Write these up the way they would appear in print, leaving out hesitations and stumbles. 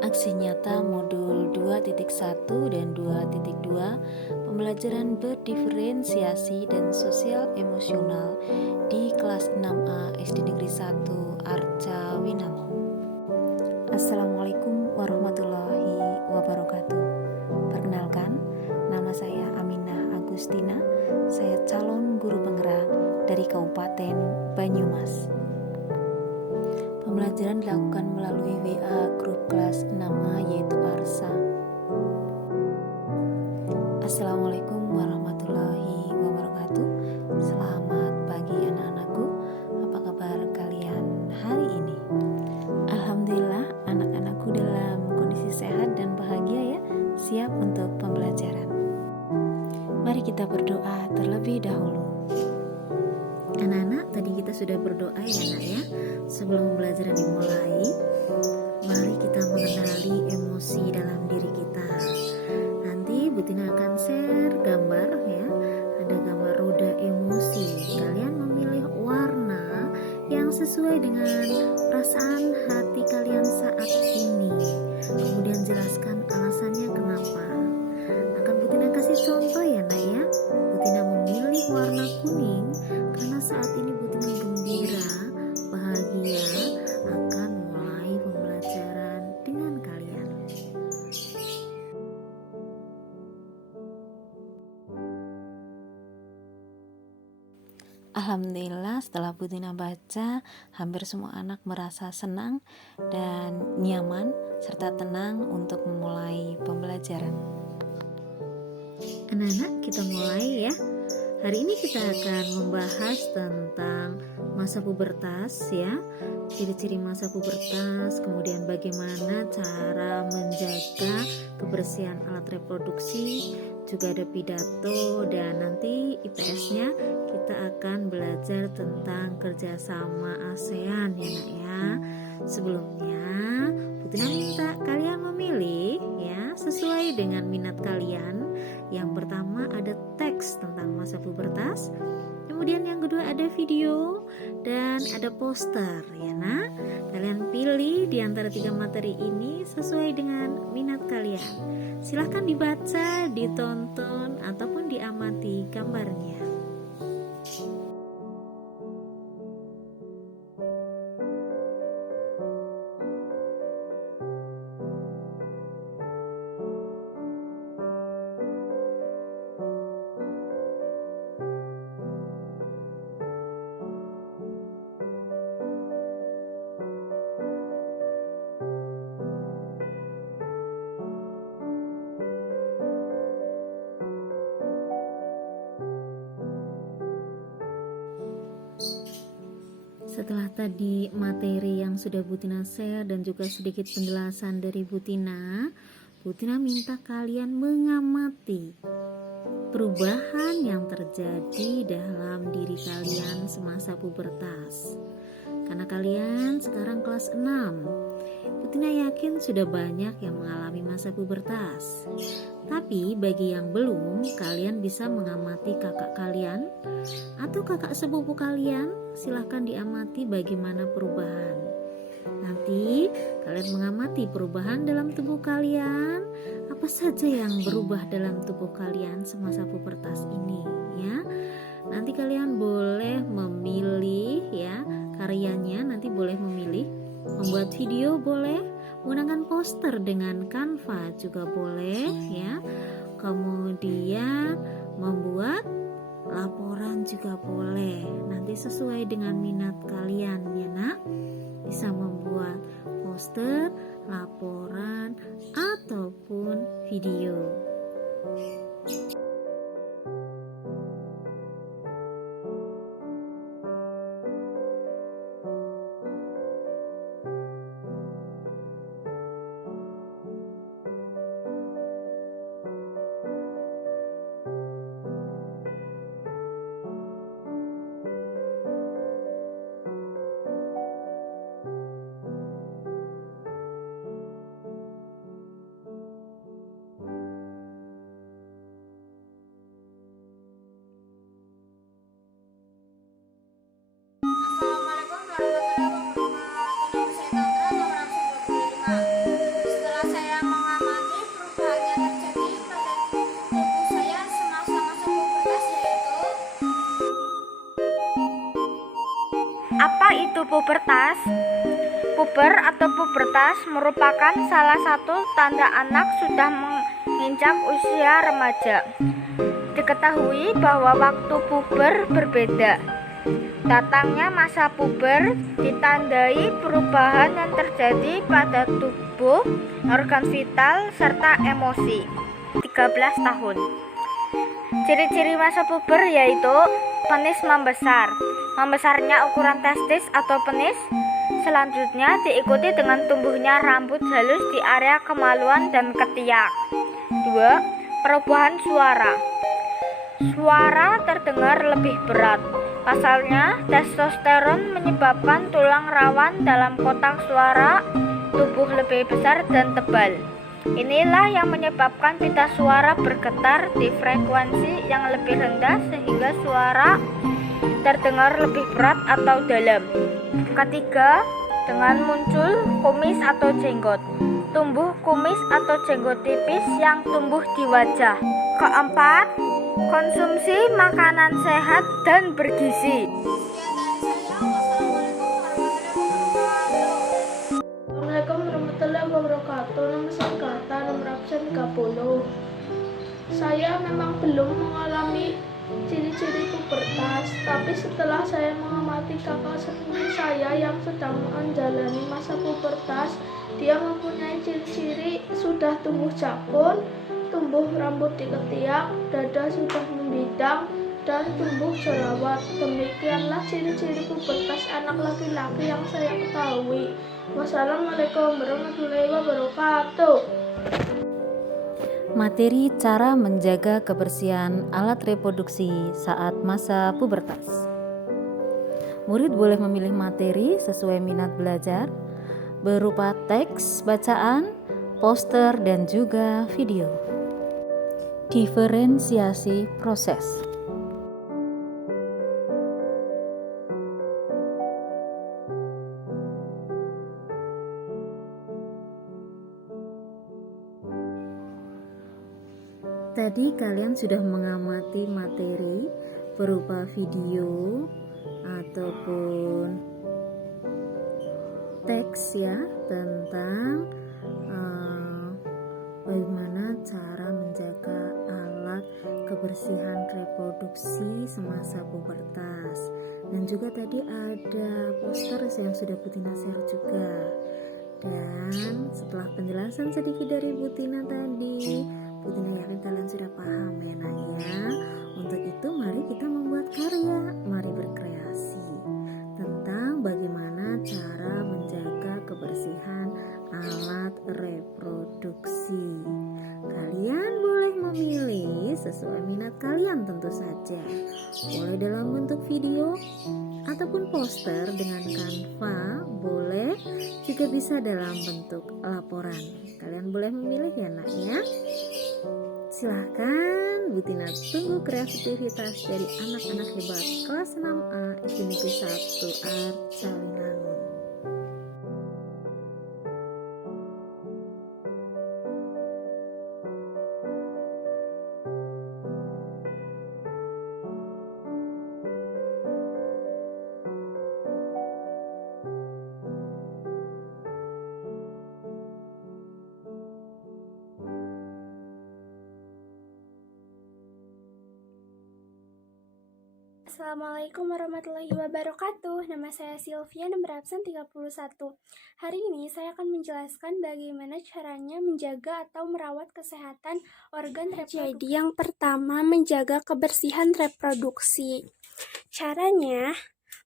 Aksi nyata modul 2.1 dan 2.2 pembelajaran berdiferensiasi dan sosial emosional di kelas 6A SD Negeri 1 Arca Winamo. Assalamualaikum warahmatullahi wabarakatuh. Perkenalkan, nama saya Aminah Agustina. Saya calon guru penggerak dari Kabupaten Banyumas. Pembelajaran dilakukan melalui WA grup kelas 6A yaitu ARSA. Assalamualaikum warahmatullahi wabarakatuh. Selamat pagi anak-anakku. Apa kabar kalian hari ini? Alhamdulillah anak-anakku dalam kondisi sehat dan bahagia ya. Siap untuk pembelajaran. Mari kita berdoa terlebih dahulu. Anak-anak, tadi kita sudah berdoa ya nak ya. Sebelum pembelajaran dimulai, mari kita mengenali emosi dalam diri kita. Nanti Bu Tina akan share gambar ya. Ada gambar roda emosi. Kalian memilih warna yang sesuai dengan perasaan hati kalian saat ini. Kemudian jelaskan alasannya kenapa. Akan Bu Tina kasih contoh ya nak ya. Bu Tina memilih warna kuning karena saat ini Bu Tina gembira, bahagia akan mulai pembelajaran dengan kalian. Alhamdulillah setelah Bu Tina baca, hampir semua anak merasa senang dan nyaman serta tenang untuk memulai pembelajaran. Anak-anak, kita mulai ya. Hari ini kita akan membahas tentang masa pubertas ya. Ciri-ciri masa pubertas, kemudian bagaimana cara menjaga kebersihan alat reproduksi, juga ada pidato, dan nanti IPS-nya kita akan belajar tentang kerjasama ASEAN ya nak ya. Sebelumnya Bu Tina minta kalian memilih ya sesuai dengan minat kalian. Yang pertama ada teks tentang masa pubertas, kemudian yang kedua ada video dan ada poster ya nak. Kalian pilih di antara 3 materi ini sesuai dengan minat kalian. Silahkan dibaca, ditonton ataupun diamati gambarnya. Setelah tadi materi yang sudah Bu Tina share dan juga sedikit penjelasan dari Bu Tina minta kalian mengamati perubahan yang terjadi dalam diri kalian semasa pubertas. Karena kalian sekarang kelas 6, Bu Tina yakin sudah banyak yang mengalami masa pubertas. Tapi bagi yang belum, kalian bisa mengamati kakak kalian atau kakak sepupu kalian. Silahkan diamati bagaimana perubahan. Nanti kalian mengamati perubahan dalam tubuh kalian. Apa saja yang berubah dalam tubuh kalian semasa pubertas ini ya. Nanti kalian boleh memilih ya karyanya. Nanti boleh memilih membuat video boleh, menggunakan poster dengan Canva juga boleh ya. Kemudian membuat laporan juga boleh. Nanti sesuai dengan minat kalian ya nak. Bisa membuat poster, laporan ataupun video. puber atau pubertas merupakan salah satu tanda anak sudah menginjak usia remaja. Diketahui bahwa waktu puber berbeda. Datangnya masa puber ditandai perubahan yang terjadi pada tubuh, organ vital, serta emosi. 13 tahun. Ciri-ciri masa puber yaitu penis membesar. Membesarnya ukuran testis atau penis. Selanjutnya diikuti dengan tumbuhnya rambut halus di area kemaluan dan ketiak. 2. Perubahan suara. Suara terdengar lebih berat. Pasalnya, testosteron menyebabkan tulang rawan dalam kotak suara tubuh lebih besar dan tebal. Inilah yang menyebabkan pita suara bergetar di frekuensi yang lebih rendah sehingga suara terdengar lebih berat atau dalam. Ketiga, dengan muncul kumis atau jenggot. Tumbuh kumis atau jenggot tipis yang tumbuh di wajah. Keempat, konsumsi makanan sehat dan bergizi. Assalamualaikum warahmatullahi wabarakatuh. Nama saya Gata, nomor absen 30. Saya memang belum mengalami ciri-ciri pubertas, tapi setelah saya mengamati kakak sepupu saya yang sedang menjalani masa pubertas, dia mempunyai ciri-ciri sudah tumbuh jakun, tumbuh rambut di ketiak, dada sudah membidang, dan tumbuh jerawat. Demikianlah ciri-ciri pubertas anak laki-laki yang saya ketahui. Wassalamualaikum warahmatullahi wabarakatuh. Materi cara menjaga kebersihan alat reproduksi saat masa pubertas. Murid boleh memilih materi sesuai minat belajar berupa teks, bacaan, poster, dan juga video. Diferensiasi proses. Tadi kalian sudah mengamati materi berupa video ataupun teks ya tentang bagaimana cara menjaga alat kebersihan reproduksi semasa pubertas, dan juga tadi ada poster yang sudah Bu Tina share juga. Dan setelah penjelasan sedikit dari Bu Tina tadi, Bu Tina yakin kalian sudah paham ya nak ya. Untuk itu mari kita membuat karya, mari berkreasi tentang bagaimana cara menjaga kebersihan alat reproduksi. Kalian boleh memilih sesuai minat kalian tentu saja. Boleh dalam bentuk video ataupun poster dengan Canva, boleh juga bisa dalam bentuk laporan. Kalian boleh memilih ya nak ya. Silahkan, Bu Tina tunggu kreativitas dari anak-anak hebat kelas 6A SD Negeri 1 Arcalinangun. Assalamualaikum warahmatullahi wabarakatuh. Nama saya Sylvia, nomor absen 31. Hari ini saya akan menjelaskan bagaimana caranya menjaga atau merawat kesehatan organ reproduksi. Jadi yang pertama, menjaga kebersihan reproduksi. Caranya,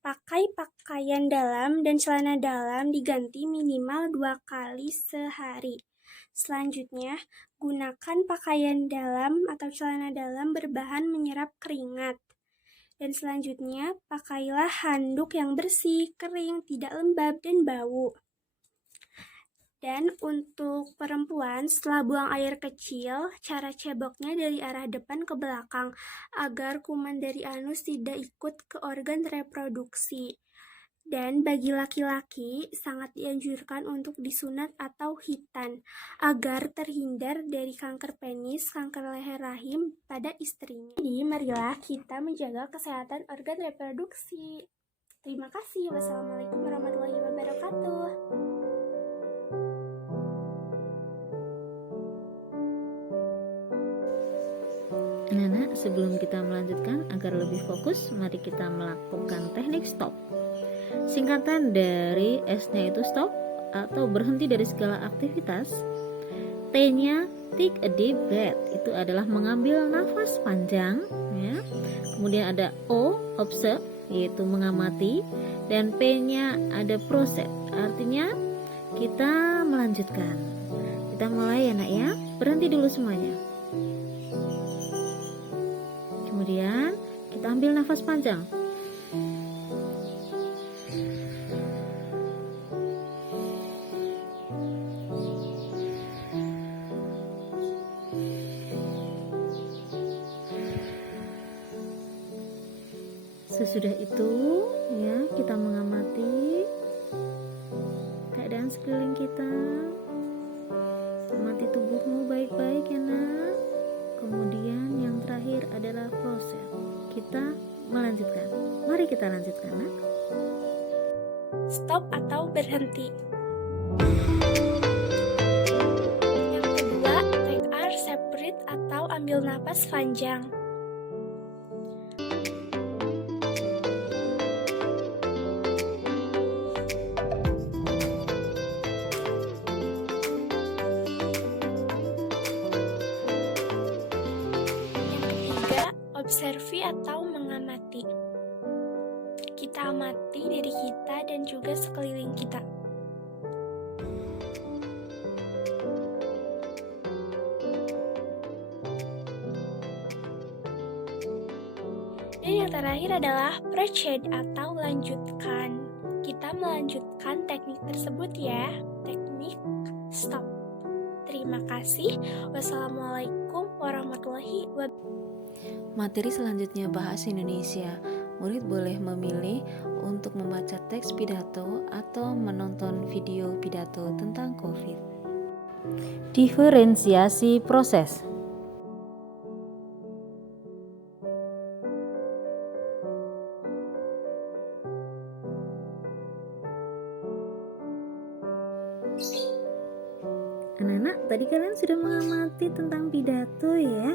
pakai pakaian dalam dan celana dalam diganti minimal 2 kali sehari. Selanjutnya, gunakan pakaian dalam atau celana dalam berbahan menyerap keringat. Dan selanjutnya, pakailah handuk yang bersih, kering, tidak lembab, dan bau. Dan untuk perempuan, setelah buang air kecil, cara ceboknya dari arah depan ke belakang, agar kuman dari anus tidak ikut ke organ reproduksi. Dan bagi laki-laki, sangat dianjurkan untuk disunat atau hitan, agar terhindar dari kanker penis, kanker leher rahim pada istrinya. Jadi, marilah kita menjaga kesehatan organ reproduksi. Terima kasih. Wassalamualaikum warahmatullahi wabarakatuh. Anak-anak, sebelum kita melanjutkan agar lebih fokus, mari kita melakukan teknik stop. Singkatan dari S-nya itu stop atau berhenti dari segala aktivitas. T-nya take a deep breath, itu adalah mengambil nafas panjang ya. Kemudian ada O, observe, yaitu mengamati, dan P-nya ada proceed, artinya kita melanjutkan. Kita mulai ya nak ya, berhenti dulu semuanya. Kemudian kita ambil nafas panjang. Sesudah itu ya, kita mengamati keadaan sekeliling kita. Amati tubuhmu baik-baik ya nak. Kemudian yang terakhir adalah proses. Kita melanjutkan. Mari kita lanjutkan nak. Stop atau berhenti. Yang kedua, take air separate atau ambil napas panjang. Observi atau mengamati. Kita amati diri kita dan juga sekeliling kita. Dan yang terakhir adalah proceed atau lanjutkan. Kita melanjutkan teknik tersebut ya, teknik stop. Terima kasih. Wassalamualaikum warahmatullahi wabarakatuh. Materi selanjutnya bahasa Indonesia. Murid boleh memilih untuk membaca teks pidato atau menonton video pidato tentang COVID. Diferensiasi proses. Anak-anak, tadi kalian sudah mengamati tentang pidato ya.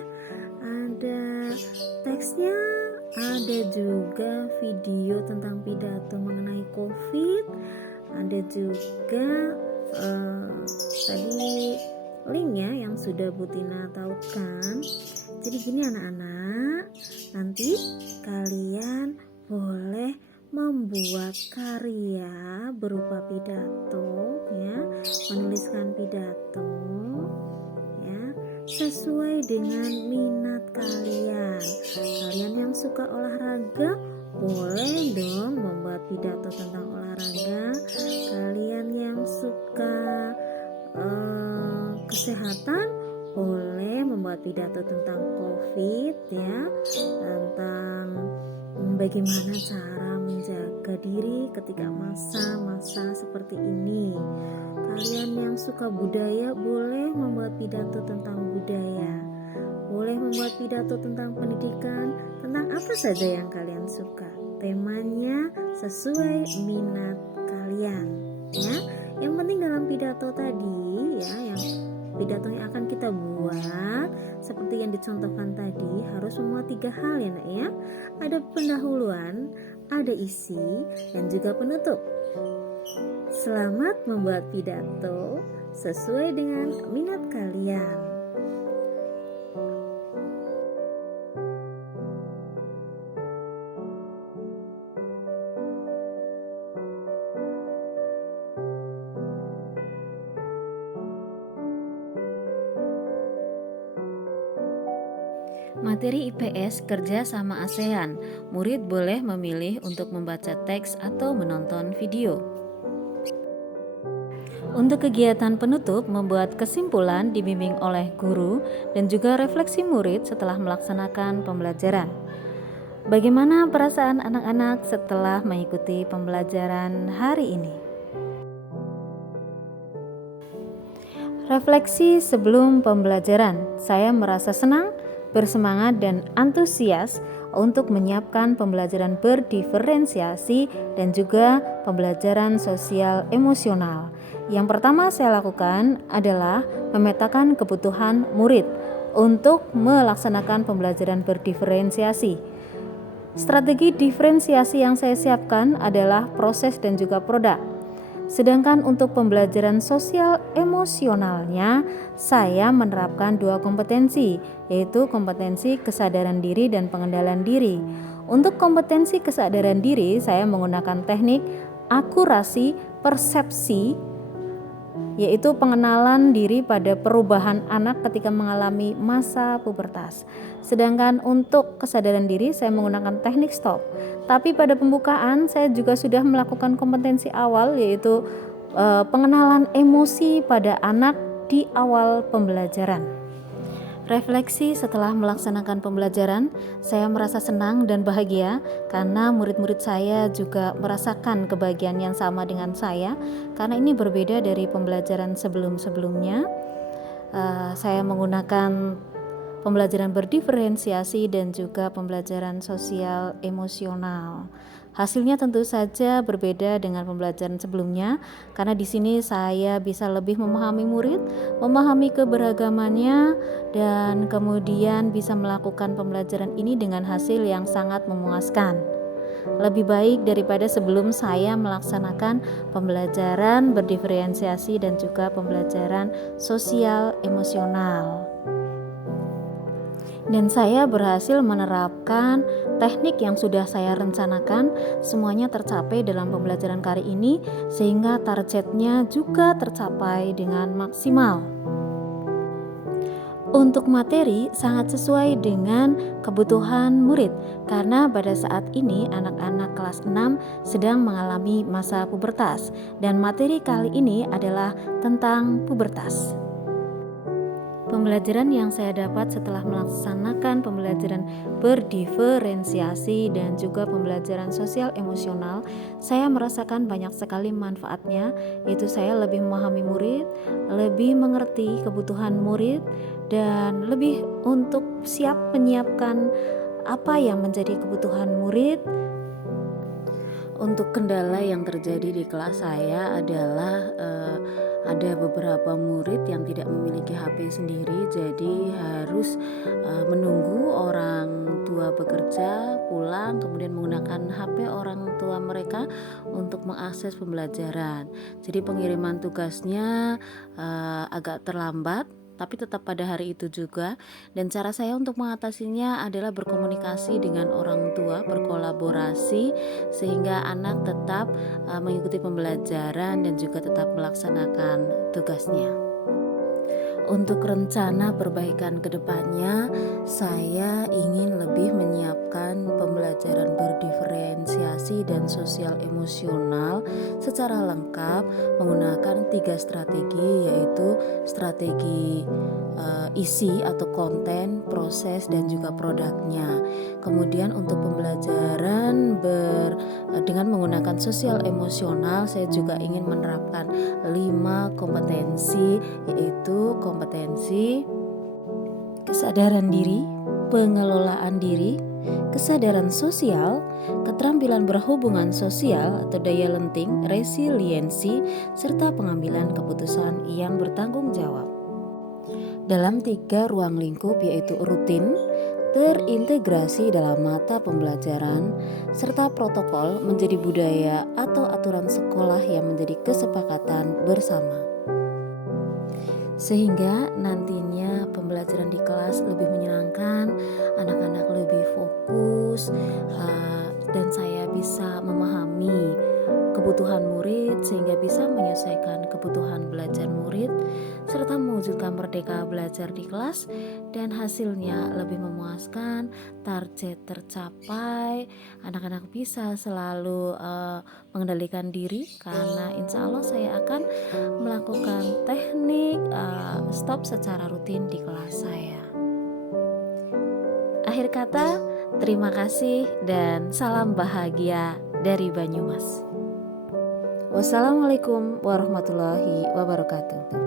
Ada teksnya, ada juga video tentang pidato mengenai COVID, ada juga tadi linknya yang sudah Bu Tina tahu kan. Jadi gini anak-anak, nanti kalian boleh membuat karya berupa pidato ya, menuliskan pidato ya, sesuai dengan minat kalian. Kalian yang suka olahraga boleh dong membuat pidato tentang olahraga. Kalian yang suka kesehatan boleh membuat pidato tentang COVID ya, tentang bagaimana cara menjaga diri ketika masa-masa seperti ini. Kalian yang suka budaya boleh membuat pidato tentang budaya, boleh membuat pidato tentang pendidikan, tentang apa saja yang kalian suka. Temanya sesuai minat kalian ya. Yang penting dalam pidato tadi ya, yang pidato yang akan kita buat seperti yang dicontohkan tadi harus memuat 3 hal ya nak ya. Ada pendahuluan, ada isi, dan juga penutup. Selamat membuat pidato sesuai dengan minat kalian. Materi IPS kerja sama ASEAN. Murid boleh memilih untuk membaca teks atau menonton video. Untuk kegiatan penutup, membuat kesimpulan dibimbing oleh guru dan juga refleksi murid setelah melaksanakan pembelajaran. Bagaimana perasaan anak-anak setelah mengikuti pembelajaran hari ini? Refleksi sebelum pembelajaran. Saya merasa senang, bersemangat dan antusias untuk menyiapkan pembelajaran berdiferensiasi dan juga pembelajaran sosial emosional. Yang pertama saya lakukan adalah memetakan kebutuhan murid. untuk melaksanakan pembelajaran berdiferensiasi. Strategi diferensiasi yang saya siapkan adalah proses dan juga produk. Sedangkan untuk pembelajaran sosial emosionalnya, saya menerapkan 2 kompetensi, yaitu kompetensi kesadaran diri dan pengendalian diri. Untuk kompetensi kesadaran diri, saya menggunakan teknik akurasi persepsi, yaitu pengenalan diri pada perubahan anak ketika mengalami masa pubertas. Sedangkan untuk kesadaran diri saya menggunakan teknik stop. Tapi pada pembukaan saya juga sudah melakukan kompetensi awal, yaitu pengenalan emosi pada anak di awal pembelajaran. Refleksi setelah melaksanakan pembelajaran, saya merasa senang dan bahagia karena murid-murid saya juga merasakan kebahagiaan yang sama dengan saya, karena ini berbeda dari pembelajaran sebelum-sebelumnya. Saya menggunakan pembelajaran berdiferensiasi dan juga pembelajaran sosial emosional. Hasilnya tentu saja berbeda dengan pembelajaran sebelumnya, karena di sini saya bisa lebih memahami murid, memahami keberagamannya, dan kemudian bisa melakukan pembelajaran ini dengan hasil yang sangat memuaskan. Lebih baik daripada sebelum saya melaksanakan pembelajaran berdiferensiasi dan juga pembelajaran sosial emosional. Dan saya berhasil menerapkan teknik yang sudah saya rencanakan, semuanya tercapai dalam pembelajaran kali ini, sehingga targetnya juga tercapai dengan maksimal. Untuk materi sangat sesuai dengan kebutuhan murid, karena pada saat ini anak-anak kelas 6 sedang mengalami masa pubertas, dan materi kali ini adalah tentang pubertas. Pembelajaran yang saya dapat setelah melaksanakan pembelajaran berdiferensiasi dan juga pembelajaran sosial emosional, saya merasakan banyak sekali manfaatnya, yaitu saya lebih memahami murid, lebih mengerti kebutuhan murid, dan lebih untuk siap menyiapkan apa yang menjadi kebutuhan murid. Untuk kendala yang terjadi di kelas saya adalah ada beberapa murid yang tidak memiliki HP sendiri, jadi harus menunggu orang tua bekerja pulang, kemudian menggunakan HP orang tua mereka untuk mengakses pembelajaran. Jadi pengiriman tugasnya agak terlambat, tapi tetap pada hari itu juga. Dan cara saya untuk mengatasinya adalah berkomunikasi dengan orang tua, berkolaborasi, sehingga anak tetap mengikuti pembelajaran dan juga tetap melaksanakan tugasnya. Untuk rencana perbaikan ke depannya, saya ingin lebih menyiapkan pembelajaran berdiferensiasi dan sosial emosional secara lengkap menggunakan 3 strategi, yaitu strategi isi atau konten, proses, dan juga produknya. Kemudian untuk pembelajaran dengan menggunakan sosial emosional, saya juga ingin menerapkan 5 kompetensi, yaitu kompetensi kesadaran diri, pengelolaan diri, kesadaran sosial, keterampilan berhubungan sosial atau daya lenting, resiliensi, serta pengambilan keputusan yang bertanggung jawab. Dalam 3 ruang lingkup, yaitu rutin, terintegrasi dalam mata pembelajaran, serta protokol menjadi budaya atau aturan sekolah yang menjadi kesepakatan bersama. Sehingga nantinya pembelajaran di kelas lebih menyenangkan, anak-anak lebih fokus, dan saya bisa memahami kebutuhan murid sehingga bisa menyesuaikan kebutuhan belajar murid, serta mewujudkan merdeka belajar di kelas, dan hasilnya lebih memuaskan, target tercapai, anak-anak bisa selalu mengendalikan diri, karena insya Allah saya akan melakukan teknik stop secara rutin di kelas saya. Akhir kata, terima kasih dan salam bahagia dari Banyumas. Wassalamualaikum warahmatullahi wabarakatuh.